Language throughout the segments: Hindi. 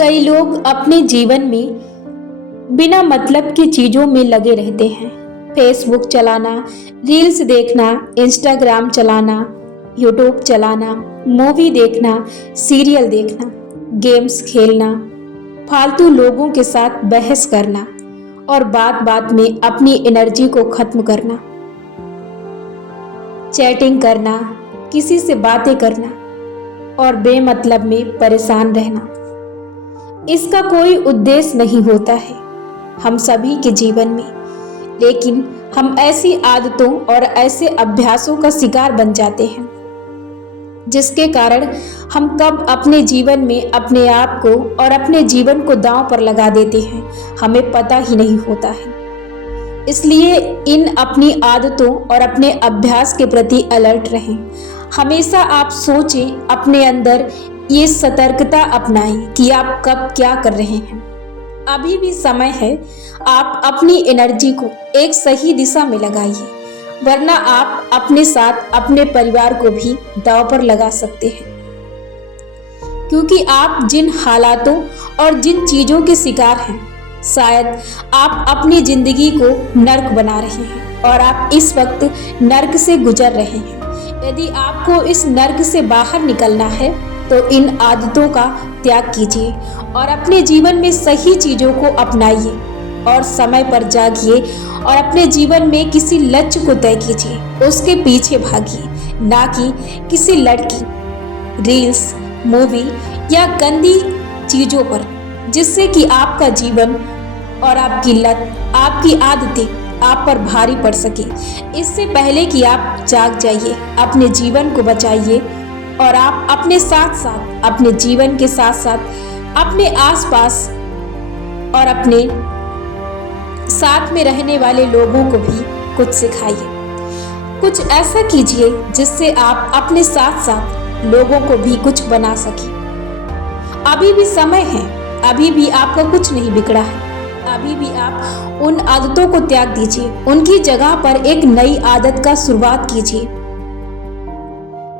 कई लोग अपने जीवन में बिना मतलब की चीजों में लगे रहते हैं। फेसबुक चलाना, रील्स देखना, इंस्टाग्राम चलाना, यूट्यूब चलाना, मूवी देखना, सीरियल देखना, गेम्स खेलना, फालतू लोगों के साथ बहस करना और बात बात में अपनी एनर्जी को खत्म करना, चैटिंग करना, किसी से बातें करना और बेमतलब में परेशान रहना। इसका कोई उद्देश्य नहीं होता है हम सभी के जीवन में, लेकिन हम ऐसी आदतों और ऐसे अभ्यासों का शिकार बन जाते हैं जिसके कारण हम कब अपने जीवन में अपने आप को और अपने जीवन को दांव पर लगा देते हैं हमें पता ही नहीं होता है। इसलिए इन अपनी आदतों और अपने अभ्यास के प्रति अलर्ट रहें। हमेशा आप सोचें, अपने अंदर ये सतर्कता अपनाएं कि आप कब क्या कर रहे हैं। अभी भी समय है, आप अपनी एनर्जी को एक सही दिशा में लगाइए, वरना आप अपने साथ अपने परिवार को भी दांव पर लगा सकते हैं। क्योंकि आप जिन हालातों और जिन चीजों के शिकार हैं, शायद आप अपनी जिंदगी को नर्क बना रहे हैं और आप इस वक्त नर्क से गुजर रहे हैं। यदि आपको इस नर्क से बाहर निकलना है तो इन आदतों का त्याग कीजिए और अपने जीवन में सही चीजों को अपनाइए और समय पर जागिए और अपने जीवन में किसी लक्ष्य को तय कीजिए, उसके पीछे भागिए, ना कि किसी लड़की, रील्स, मूवी या गंदी चीजों पर, जिससे कि आपका जीवन और आपकी लत, आपकी आदतें आप पर भारी पड़ सके। इससे पहले कि आप जाग जाइए, अपने जीवन को बचाइए और आप अपने साथ साथ, अपने जीवन के साथ साथ अपने आसपास और अपने साथ में रहने वाले लोगों को भी कुछ सिखाइए। कुछ ऐसा कीजिए जिससे आप अपने साथ साथ लोगों को भी कुछ बना सकें। अभी भी समय है, अभी भी आपका कुछ नहीं बिगड़ा है। अभी भी आप उन आदतों को त्याग दीजिए, उनकी जगह पर एक नई आदत का शुरुआत कीजिए,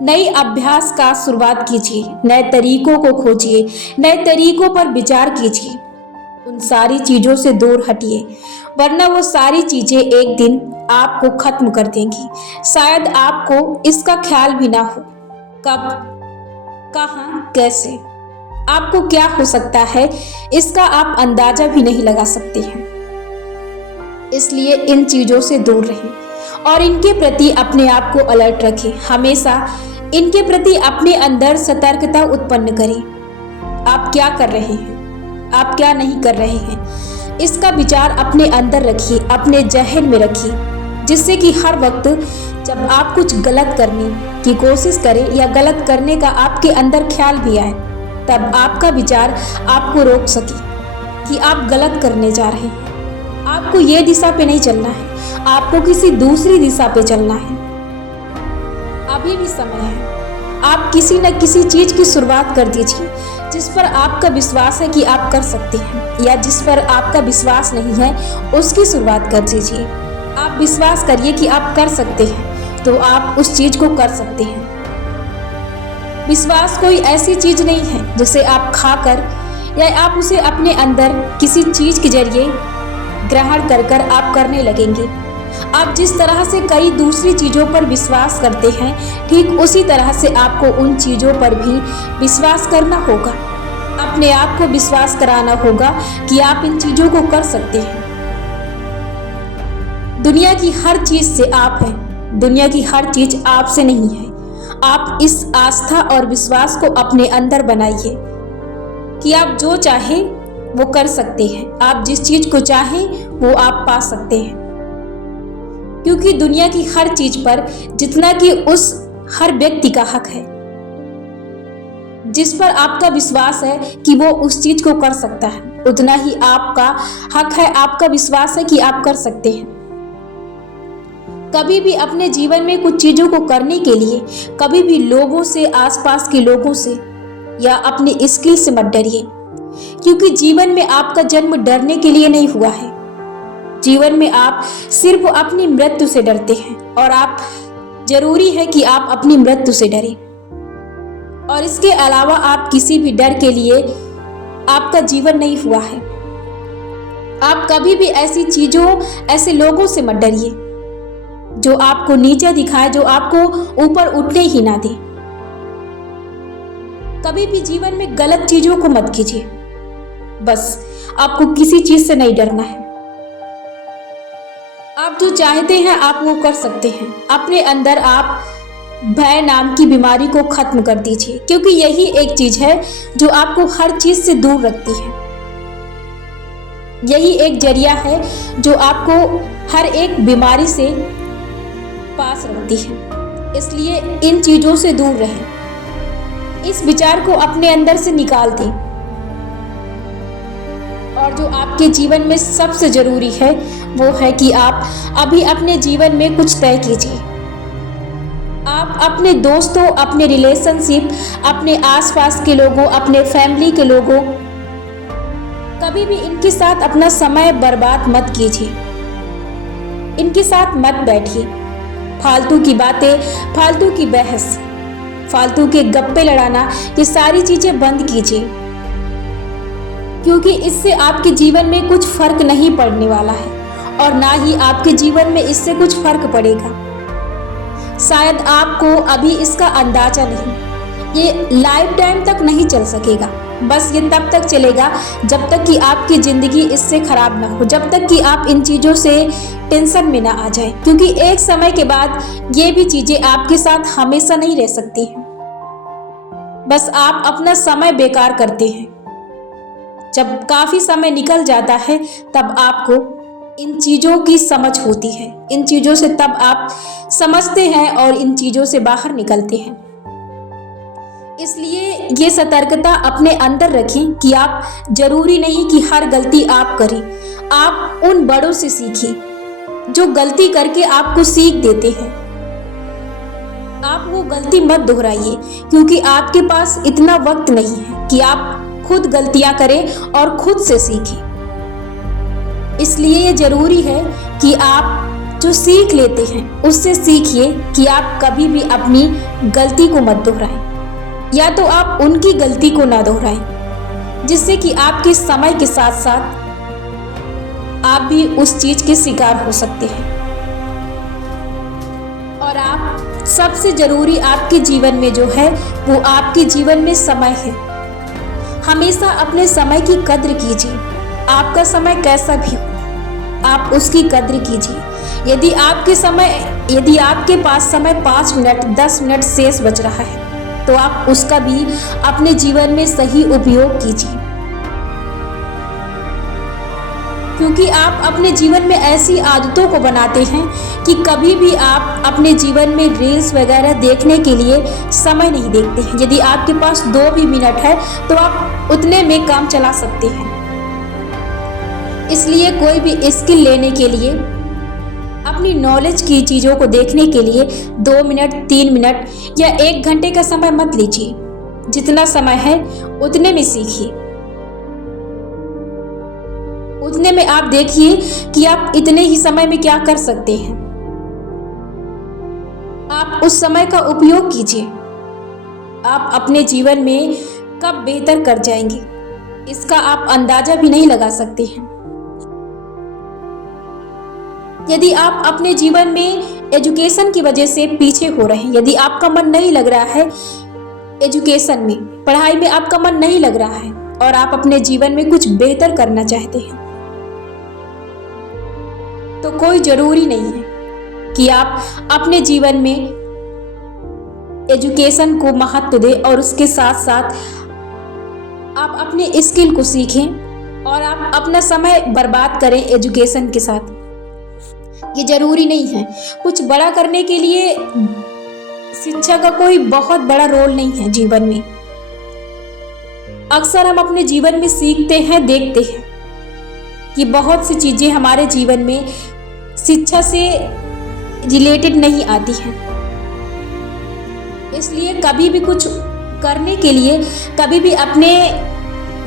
नई अभ्यास का शुरुआत कीजिए, नए तरीकों को खोजिए, नए तरीकों पर विचार कीजिए। उन सारी चीजों से दूर हटिए, वरना वो सारी चीजें एक दिन आपको खत्म कर देंगी। शायद आपको इसका ख्याल भी ना हो, कब, कहां, कैसे, आपको क्या हो सकता है इसका आप अंदाजा भी नहीं लगा सकते हैं। इसलिए इन चीजों से दूर रहें और इनके प्रति अपने आप को अलर्ट रखें। हमेशा इनके प्रति अपने अंदर सतर्कता उत्पन्न करें। आप क्या कर रहे हैं, आप क्या नहीं कर रहे हैं, इसका विचार अपने अंदर रखिए, अपने जहन में रखिए, जिससे कि हर वक्त जब आप कुछ गलत करने की कोशिश करें या गलत करने का आपके अंदर ख्याल भी आए, तब आपका विचार आपको रोक सके कि आप गलत करने जा रहे हैं। आपको ये दिशा पे नहीं चलना है, आपको किसी दूसरी दिशा पे चलना है। अभी भी समय है, आप किसी न किसी चीज की शुरुआत कर दीजिए जिस पर आपका विश्वास है कि आप कर सकते हैं, या जिस पर आपका विश्वास नहीं है उसकी शुरुआत कर दीजिए। आप विश्वास करिए कि आप कर सकते हैं तो आप उस चीज को कर सकते हैं। विश्वास कोई ऐसी चीज नहीं है जिसे आप खाकर या आप उसे अपने अंदर किसी चीज के जरिए ग्रहण कर आप करने लगेंगे। आप जिस तरह से कई दूसरी चीजों पर विश्वास करते हैं, ठीक उसी तरह से आपको उन चीजों पर भी विश्वास करना होगा। अपने आप को विश्वास कराना होगा कि आप इन चीजों को कर सकते हैं। दुनिया की हर चीज से आप हैं, दुनिया की हर चीज आपसे नहीं है। आप इस आस्था और विश्वास को अपने अंदर बनाइए कि आप जो चाहें वो कर सकते हैं, आप जिस चीज को चाहें वो आप पा सकते हैं। क्योंकि दुनिया की हर चीज पर जितना कि उस हर व्यक्ति का हक है, जिस पर आपका विश्वास है कि वो उस चीज को कर सकता है, उतना ही आपका हक है, आपका विश्वास है कि आप कर सकते हैं। कभी भी अपने जीवन में कुछ चीजों को करने के लिए कभी भी लोगों से, आसपास के लोगों से या अपने स्किल से मत डरिए, क्योंकि जीवन में आपका जन्म डरने के लिए नहीं हुआ है। जीवन में आप सिर्फ अपनी मृत्यु से डरते हैं और आप जरूरी है कि आप अपनी मृत्यु से डरें। और इसके अलावा आप किसी भी डर के लिए आपका जीवन नहीं हुआ है। आप कभी भी ऐसी चीजों, ऐसे लोगों से मत डरिए जो आपको नीचा दिखाए, जो आपको ऊपर उठने ही ना दे। कभी भी जीवन में गलत चीजों को मत कीजिए। बस आपको किसी चीज से नहीं डरना है। आप जो चाहते हैं आप वो कर सकते हैं। अपने अंदर आप भय नाम की बीमारी को खत्म कर दीजिए, क्योंकि यही एक चीज है जो आपको हर चीज से दूर रखती है। यही एक जरिया है जो आपको हर एक बीमारी से पास रखती है। इसलिए इन चीजों से दूर रहें। इस विचार को अपने अंदर से निकाल दें। और जो आपके जीवन में सबसे जरूरी है वो है कि आप अभी अपने जीवन में कुछ तय कीजिए। आप अपने दोस्तों, अपने रिलेशनशिप, अपने आसपास के लोगों, अपने फैमिली के लोगों, कभी भी इनके साथ अपना समय बर्बाद मत कीजिए। इनके साथ मत बैठिए। फालतू की बातें, फालतू की बहस, फालतू के गप्पे लड़ाना, ये सारी चीजें बंद कीजिए, क्योंकि इससे आपके जीवन में कुछ फर्क नहीं पड़ने वाला है और ना ही आपके जीवन में इससे कुछ फर्क पड़ेगा। शायद आपको अभी इसका अंदाजा नहीं। ये लाइफ टाइम तक नहीं चल सकेगा। बस ये तब तक चलेगा जब तक कि आपकी जिंदगी इससे खराब ना हो, जब तक कि आप इन चीजों से टेंशन में ना आ जाए, क्योंकि एक समय के बाद ये भी चीजें आपके साथ हमेशा नहीं रह सकती हैं। बस आप अपना समय बेकार करते हैं। जब काफी समय निकल जाता है तब आपको इन चीजों की समझ होती है। इन चीजों से तब आप समझते हैं और इन चीजों से बाहर निकलते हैं। इसलिए ये सतर्कता अपने अंदर रखें कि आप जरूरी नहीं कि हर गलती आप करें। आप उन बड़ों से सीखिए जो गलती करके आपको सीख देते हैं। आप वो गलती मत दोहराइए, क्योंकि आपके पास इतना वक्त नहीं है कि आप खुद गलतियां करें और खुद से सीखें। इसलिए ये जरूरी है कि आप जो सीख लेते हैं उससे सीखिए कि आप कभी भी अपनी गलती को मत दोहराएं, या तो आप उनकी गलती को ना दोहराएं, जिससे कि आपके समय के साथ साथ आप भी उस चीज के शिकार हो सकते हैं। और आप सबसे जरूरी आपके जीवन में जो है वो आपके जीवन में समय है। हमेशा अपने समय की कद्र कीजिए। आपका समय कैसा भी हो, आप उसकी कद्र कीजिए। यदि आपके पास समय 5 मिनट 10 मिनट शेष बच रहा है तो आप उसका भी अपने जीवन में सही उपयोग कीजिए, क्योंकि आप अपने जीवन में ऐसी आदतों को बनाते हैं कि कभी भी आप अपने जीवन में रील्स वगैरह देखने के लिए समय नहीं देखते हैं। यदि आपके पास 2 भी मिनट है तो आप उतने में काम चला सकते हैं। इसलिए कोई भी स्किल लेने के लिए, अपनी नॉलेज की चीज़ों को देखने के लिए 2 मिनट 3 मिनट या 1 घंटे का समय मत लीजिए। जितना समय है उतने में सीखिए। उतने में आप देखिए कि आप इतने ही समय में क्या कर सकते हैं। आप उस समय का उपयोग कीजिए। आप अपने जीवन में कब बेहतर कर जाएंगे इसका आप अंदाजा भी नहीं लगा सकते हैं। यदि आप अपने जीवन में एजुकेशन की वजह से पीछे हो रहे हैं, यदि आपका मन नहीं लग रहा है एजुकेशन में, पढ़ाई में आपका मन नहीं लग रहा है और आप अपने जीवन में कुछ बेहतर करना चाहते हैं, तो कोई जरूरी नहीं है कि आप अपने जीवन में एजुकेशन को महत्व दें और उसके साथ साथ आप अपने स्किल को सीखें और आप अपना समय बर्बाद करें एजुकेशन के साथ। ये जरूरी नहीं है। कुछ बड़ा करने के लिए शिक्षा का कोई बहुत बड़ा रोल नहीं है जीवन में। अक्सर हम अपने जीवन में सीखते हैं, देखते हैं कि बहुत सी चीजें हमारे जीवन में शिक्षा से रिलेटेड नहीं आती हैं। इसलिए कभी भी कुछ करने के लिए कभी भी अपने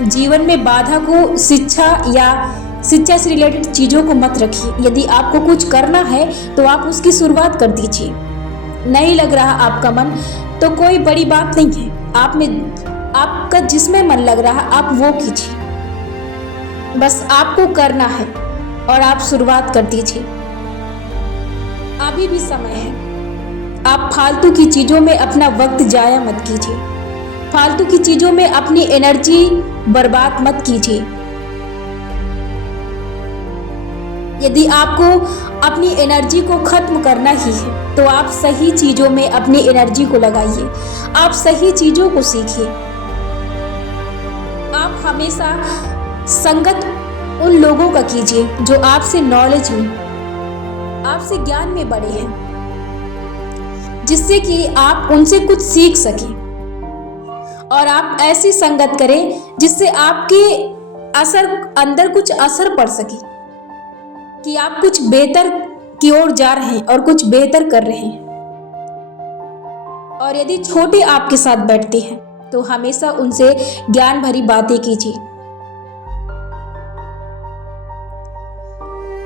जीवन में बाधा को शिक्षा से रिलेटेड चीज़ों को मत रखिए। यदि आपको कुछ करना है तो आप उसकी शुरुआत कर दीजिए। नहीं लग रहा आपका मन तो कोई बड़ी बात नहीं है। आपका जिसमें मन लग रहा है आप वो कीजिए। बस आपको करना है और आप शुरुआत कर दीजिए। अभी भी समय है। आप फालतू की चीजों में अपना वक्त जाया मत कीजिए। फालतू की चीजों में अपनी एनर्जी बर्बाद मत कीजिए। यदि आपको अपनी एनर्जी को खत्म करना ही है तो आप सही चीजों में अपनी एनर्जी को लगाइए। आप सही चीजों को सीखिए। आप हमेशा संगत उन लोगों का कीजिए जो आपसे नॉलेज में, आपसे ज्ञान में बड़े हैं, जिससे कि आप उनसे कुछ सीख सकें। और आप ऐसी संगत करें जिससे आपके अंदर कुछ असर पड़ सके कि आप कुछ बेहतर की ओर जा रहे हैं और कुछ बेहतर कर रहे हैं। और यदि छोटे आपके साथ बैठते हैं तो हमेशा उनसे ज्ञान भरी बातें कीजिए।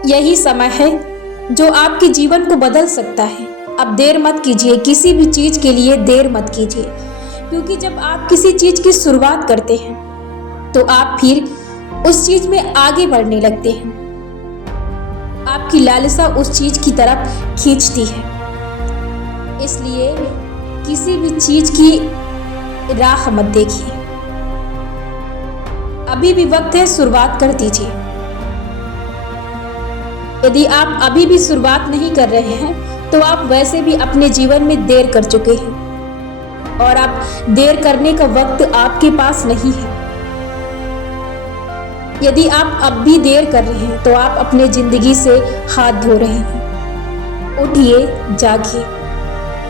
यही समय है जो आपके जीवन को बदल सकता है। अब देर मत कीजिए, किसी भी चीज के लिए देर मत कीजिए, क्योंकि जब आप किसी चीज की शुरुआत करते हैं तो आप फिर उस चीज में आगे बढ़ने लगते हैं। आपकी लालसा उस चीज की तरफ खींचती है। इसलिए किसी भी चीज की राह मत देखिए। अभी भी वक्त है, शुरुआत कर दीजिए। यदि आप अभी भी शुरुआत नहीं कर रहे हैं तो आप वैसे भी अपने जीवन में देर कर चुके हैं और आप देर करने का वक्त आपके पास नहीं है। यदि आप अब भी देर कर रहे हैं तो आप अपने जिंदगी से हाथ धो रहे हैं। उठिए, जागिए,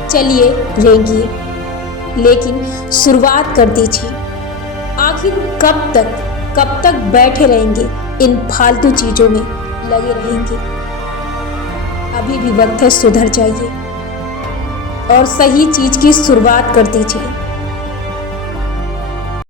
चलिए, रेंगिए, लेकिन शुरुआत कर दीजिए। आखिर कब तक बैठे रहेंगे इन फालतू चीजों में लगे रहेंगे? अभी भी वक्त है, सुधर जाइए और सही चीज की शुरुआत कर दीजिए।